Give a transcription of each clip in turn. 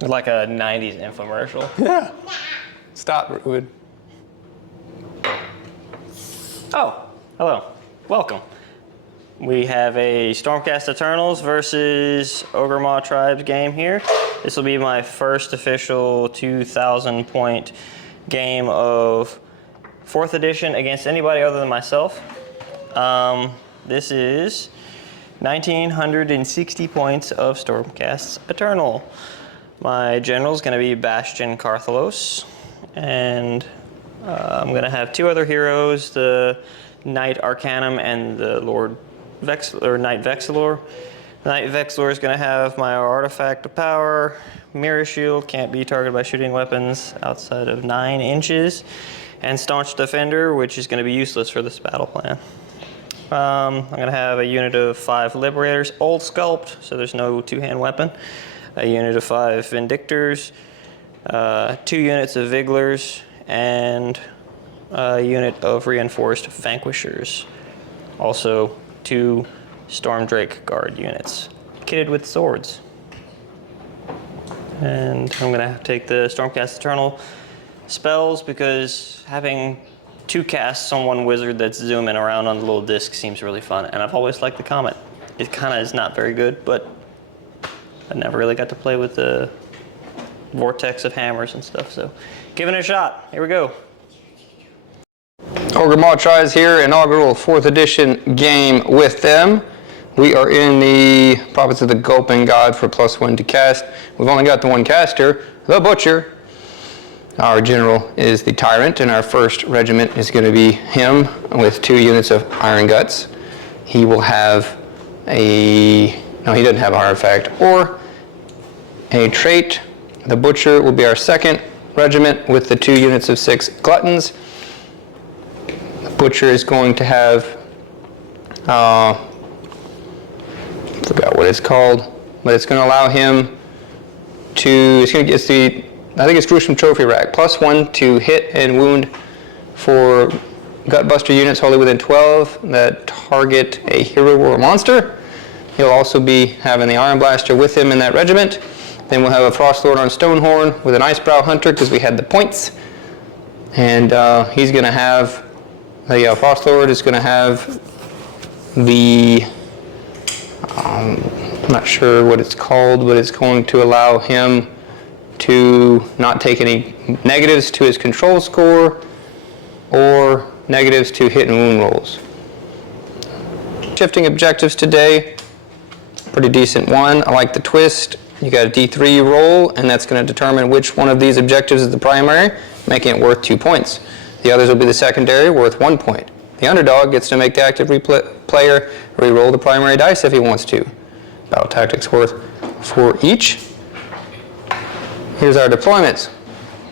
Like a 90s infomercial. Yeah. Stop, Rude. Oh, hello. Welcome. We have a Stormcast Eternals versus Ogor Mawtribes game here. This will be my first official 2,000 point game of 4th edition against anybody other than myself. This is 1,960 points of Stormcast Eternal. My general is going to be Bastian Carthalos, and I'm going to have 2 other heroes, the Knight-Arcanum and the Knight-Vexillor. Knight-Vexillor is going to have my artifact of power, Mirrorshield, can't be targeted by shooting weapons outside of 9 inches, and Staunch Defender, which is going to be useless for this battle plan. I'm going to have a unit of 5 Liberators, old sculpt, so there's no 2-hand weapon. A unit of 5 Vindictors, 2 units of Vigilors, and a unit of reinforced Vanquishers. Also 2 Stormdrake guard units, kitted with swords. And I'm going to take the Stormcast Eternal spells because having 2 casts on 1 wizard that's zooming around on the little disc seems really fun. And I've always liked the Comet. It kind of is not very good, but I never really got to play with the vortex of hammers and stuff, so giving it a shot. Here we go. Ogor Mawtribes here, inaugural 4th edition game with them. We are in the Prophets of the Gulping God for +1 to cast. We've only got the 1 caster, the Butcher. Our general is the Tyrant, and our first regiment is going to be him with 2 units of Ironguts. He will have no, he doesn't have an artifact or a trait. The Butcher will be our second regiment with the 2 units of 6 Gluttons. The Butcher is going to have, forgot what it's called, but it's going to allow him to, I think it's Gruesome Trophy Rack, +1 to hit and wound for Gutbuster units wholly within 12 that target a hero or a monster. He'll also be having the Iron Blaster with him in that regiment. Then we'll have a Frostlord on Stonehorn with an Icebrow Hunter because we had the points. And he's going to have, the Frostlord is going to have the, I'm not sure what it's called, but it's going to allow him to not take any negatives to his control score or negatives to hit and wound rolls. Shifting objectives today, pretty decent one. I like the twist. You got a D3 you roll, and that's going to determine which one of these objectives is the primary, making it worth 2 points. The others will be the secondary, worth 1 point. The underdog gets to make the active player re-roll the primary dice if he wants to. Battle tactics worth 4 each. Here's our deployments.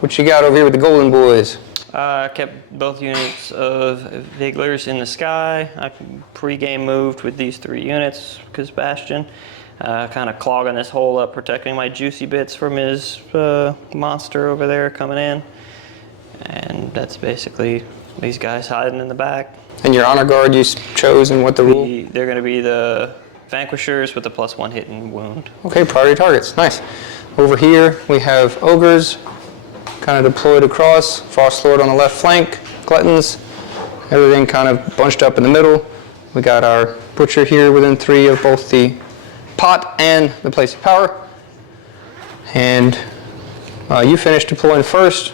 What you got over here with the Golden Boys? I kept both units of Vigilors in the sky. I pre-game moved with these 3 units because Bastian kind of clogging this hole up, protecting my juicy bits from his monster over there coming in. And that's basically these guys hiding in the back. And your honor guard you chose, and what the rule? They're going to be the Vanquishers with the +1 hit and wound. Okay, priority targets. Nice. Over here we have Ogres kind of deployed across, Frostlord on the left flank, Gluttons, everything kind of bunched up in the middle. We got our Butcher here within 3 of both the pot and the place of power. And you finished deploying first.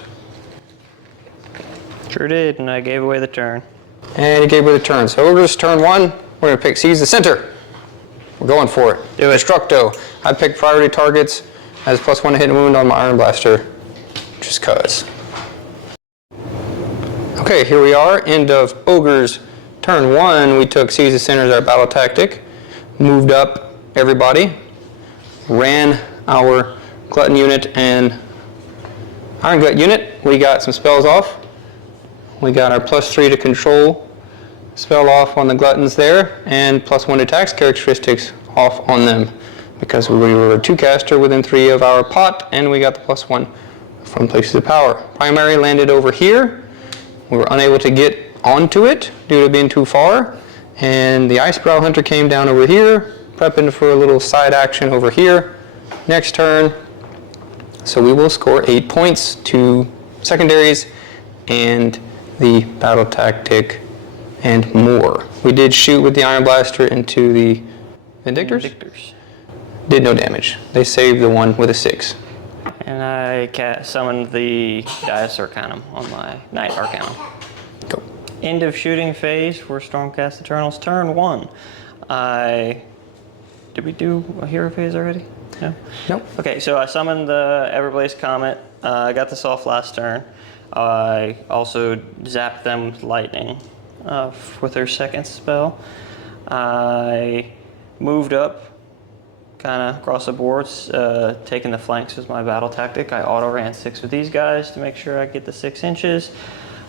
Sure did, and I gave away the turn. And you gave away the turn. So Ogres, turn 1, we're going to pick Seize the Center. We're going for it. Do it. Destructo. I picked priority targets as +1 to hit and wound on my Iron Blaster, just cuz. Okay, here we are, end of Ogres. Turn 1, we took Seize the Center as our battle tactic, moved up everybody, ran our Glutton unit and Iron Gut unit. We got some spells off. We got our +3 to control spell off on the Gluttons there, and +1 to tax characteristics off on them because we were a 2-caster within 3 of our pot, and we got the +1 from places of power. Primary landed over here. We were unable to get onto it due to being too far, and the Icebrow Hunter came down over here, prepping for a little side action over here. Next turn, So we will score 8 points to secondaries and the battle tactic and more. We did shoot with the Iron Blaster into the Vindictors. Did no damage. They saved the one with a 6. And I summoned the Echelon on my Knight-Arcanum. Go. End of shooting phase for Stormcast Eternals, turn 1. Did we do a hero phase already? No? Nope. Okay, so I summoned the Everblaze Comet. I got this off last turn. I also zapped them with lightning with their second spell. I moved up kind of across the boards, taking the flanks was my battle tactic. I auto ran 6 with these guys to make sure I get the 6 inches.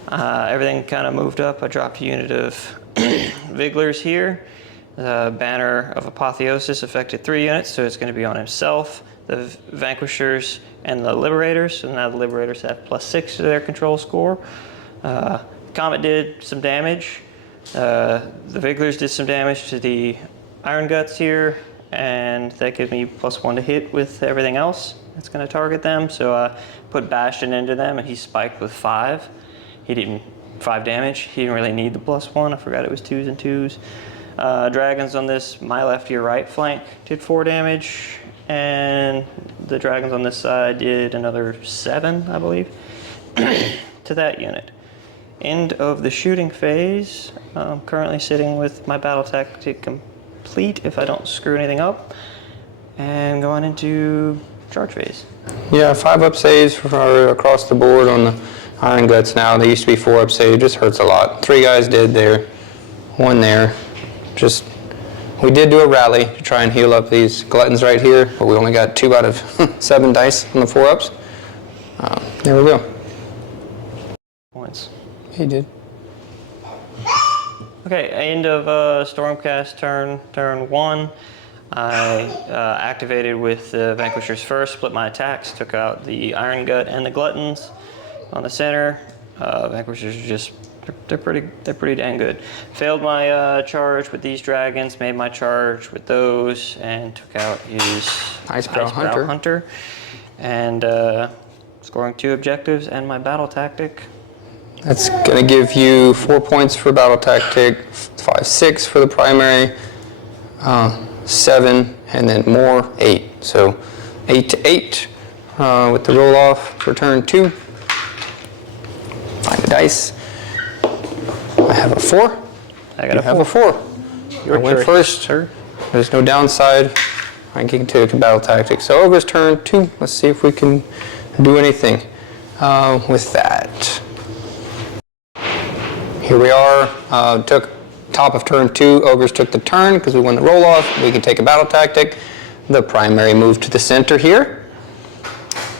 Everything kind of moved up. I dropped a unit of Vigilors here. The Banner of Apotheosis affected 3 units, so it's going to be on himself, the Vanquishers, and the Liberators. So now the Liberators have +6 to their control score. Comet did some damage. The Vigilors did some damage to the Ironguts here, and that gives me +1 to hit with everything else that's going to target them. So I put Bastian into them, and he spiked with 5. He didn't 5 damage. He didn't really need the +1. I forgot it was 2s and 2s. Dragons on this, my left, your right flank did 4 damage, and the dragons on this side did another 7, I believe, to that unit. End of the shooting phase. I'm currently sitting with my battle tactic complete if I don't screw anything up, and going into charge phase. Yeah, 5 up saves for across the board on the Ironguts now. They used to be 4 up save. Just hurts a lot. 3 guys dead there, 1 there. We did do a rally to try and heal up these gluttons right here, but we only got 2 out of 7 dice on the 4 ups. There we go. Points. He did. Okay, end of Stormcast turn 1. I activated with the Vanquishers first, split my attacks, took out the Iron Gut and the Gluttons on the center. Vanquishers are just they're pretty dang good. Failed my charge with these dragons, made my charge with those, and took out his Icebrow Hunter. And scoring 2 objectives and my battle tactic. That's going to give you 4 points for battle tactic, 5, 6 for the primary, 7, and then more, 8. So 8 to 8 with the roll off for turn 2. Find the dice. I have a 4. I got a 4. I went first. Sir. There's no downside. I can take a battle tactic. So Ogor's turn 2. Let's see if we can do anything with that. Here we are. Took top of turn 2. Ogors took the turn because we won the roll off. We can take a battle tactic. The primary moved to the center here.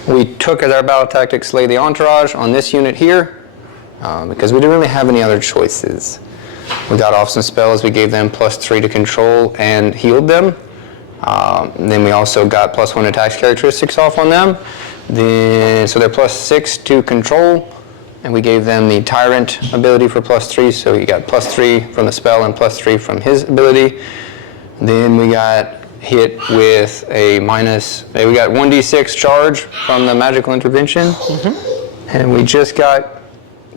We took as our battle tactic slay the entourage on this unit here. Because we didn't really have any other choices. We got off some spells, we gave them +3 to control and healed them. Then we also got +1 attacks characteristics off on them. So they're +6 to control, and we gave them the Tyrant ability for +3, so you got +3 from the spell and +3 from his ability. Then we got hit with we got 1d6 charge from the magical intervention, and we just got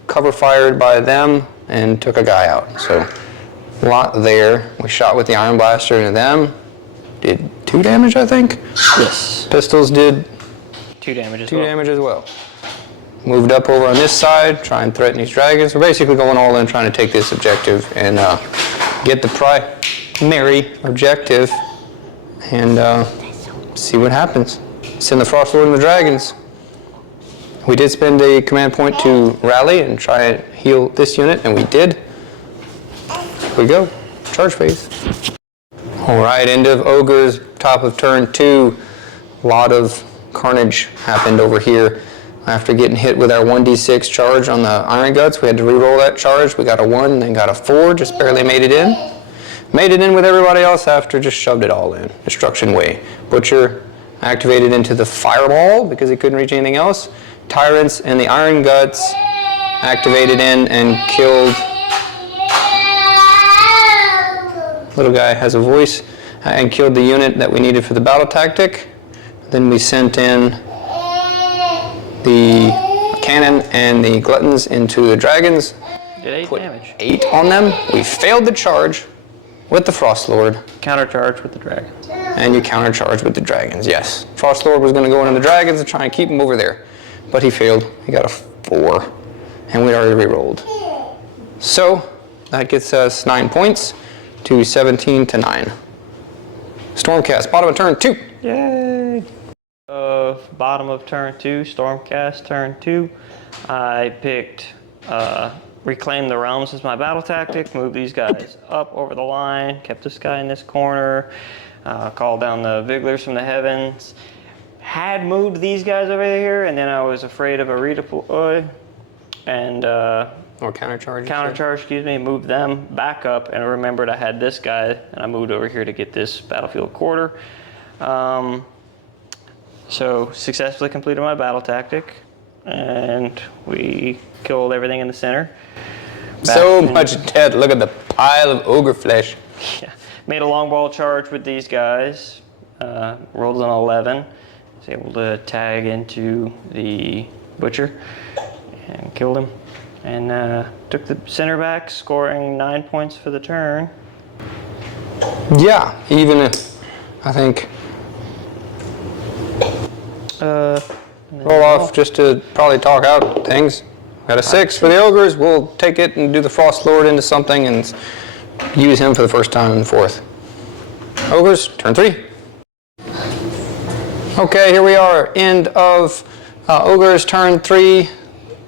cover fired by them and took a guy out. So a lot there. We shot with the Iron Blaster into them. Did 2 damage, I think? Yes. Pistols did 2 damage as 2 well. damage as well. Moved up over on this side, try and threaten these dragons. We're basically going all in trying to take this objective and get the primary objective and see what happens. Send the Frost Lord and the dragons. We did spend a command point to rally and try and heal this unit, and we did. Here we go. Charge phase. All right, end of Ogres, top of turn 2. A lot of carnage happened over here. After getting hit with our 1d6 charge on the Ironguts, we had to re-roll that charge. We got a 1, then got a 4, just barely made it in. Made it in with everybody else after, just shoved it all in. Destruction Way. Butcher activated into the Fireball because he couldn't reach anything else. Tyrants and the Ironguts activated in and killed. Little guy has a voice, and killed the unit that we needed for the battle tactic. Then we sent in the cannon and the gluttons into the dragons. Did 8 damage. 8 on them. We failed the charge with the Frost Lord. Countercharge with the dragon. And you countercharge with the dragons, yes. Frost Lord was going to go into the dragons and try and keep him over there. But he failed. He got a 4. And we already re-rolled. So, that gets us 9 points to 17 to 9. Stormcast, bottom of turn 2. Yay! Bottom of turn 2, Stormcast turn 2. I picked Reclaim the Realms as my battle tactic, move these guys up over the line, kept this guy in this corner, called down the Vigilors from the heavens. Had moved these guys over here, and then I was afraid of a redeploy, and Or countercharge. Excuse me, moved them back up, and I remembered I had this guy, and I moved over here to get this battlefield quarter. So successfully completed my battle tactic, and we killed everything in the center. So much dead. Look at the pile of ogre flesh. Yeah. Made a long ball charge with these guys. Rolled an 11. Was able to tag into the butcher and killed him. And took the center back, scoring 9 points for the turn. Yeah, even if, I think, roll off just to probably talk out things. Got a 6 for the ogres. We'll take it and do the Frost Lord into something and use him for the first time in the 4th. Ogres, turn 3. Okay, here we are. End of ogres, turn 3.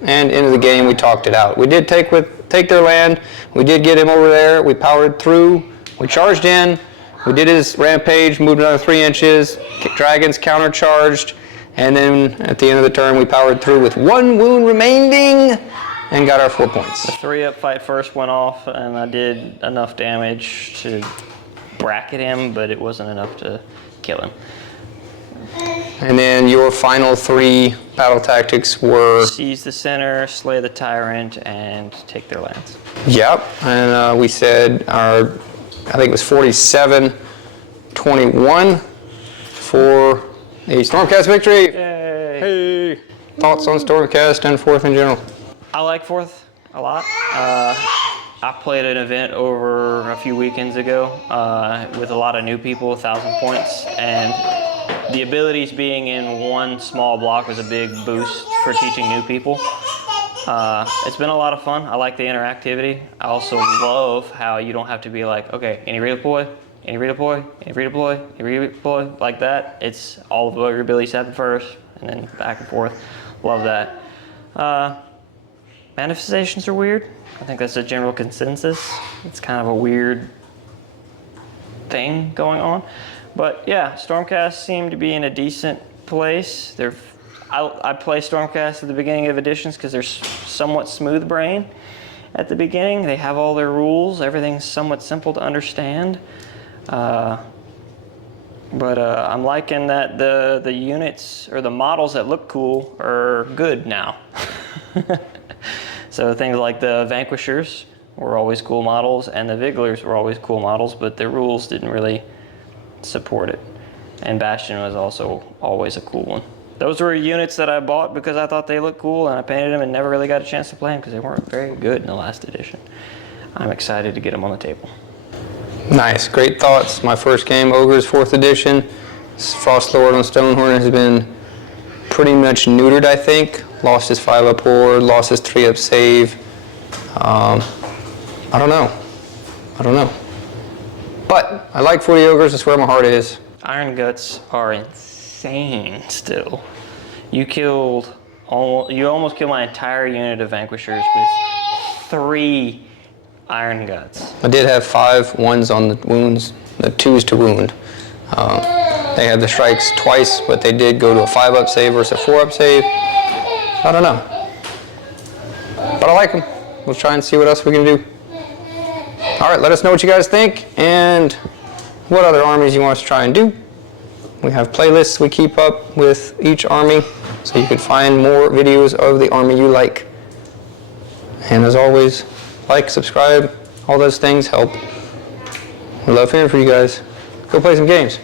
And into the game, we talked it out. We did take their land. We did get him over there. We powered through. We charged in. We did his rampage, moved another 3 inches. Dragons countercharged. And then at the end of the turn, we powered through with 1 wound remaining and got our 4 points. The 3-up fight first went off, and I did enough damage to bracket him, but it wasn't enough to kill him. And then your final 3 battle tactics were? Seize the center, slay the tyrant, and take their lands. Yep, and we said I think it was 47-21 for a Stormcast victory. Yay. Hey! Thoughts on Stormcast and 4th in general? I like 4th a lot. I played an event over a few weekends ago with a lot of new people, 1,000 points, and the abilities being in one small block was a big boost for teaching new people. It's been a lot of fun. I like the interactivity. I also love how you don't have to be like, okay, any redeploy, any redeploy, any redeploy, any redeploy, like that. It's all of your abilities happen first, and then back and forth. Love that. Manifestations are weird. I think that's a general consensus. It's kind of a weird thing going on. But yeah, Stormcast seemed to be in a decent place. I play Stormcast at the beginning of editions because they're somewhat smooth brain at the beginning. They have all their rules. Everything's somewhat simple to understand. But I'm liking that the units or the models that look cool are good now. So things like the Vanquishers were always cool models, and the Vigilors were always cool models, but their rules didn't really support it. And Bastian was also always a cool one. Those were units that I bought because I thought they looked cool, and I painted them and never really got a chance to play them because they weren't very good in the last edition. I'm excited to get them on the table. Nice, great thoughts. My first game, Ogres 4th edition. Frost Lord on Stonehorn has been pretty much neutered, I think. Lost his 5-up horde, lost his 3-up save. I don't know. But I like 40 Ogres, that's where my heart is. Ironguts are insane still. You almost killed my entire unit of Vanquishers with 3 Ironguts. I did have 5 1s on the wounds, the 2s to wound. They had the strikes twice, but they did go to a 5-up save versus a 4-up save. I don't know. But I like them. We'll try and see what else we can do. All right, let us know what you guys think and what other armies you want us to try and do. We have playlists we keep up with each army, so you can find more videos of the army you like. And as always, like, subscribe, all those things help. We love hearing from you guys. Go play some games.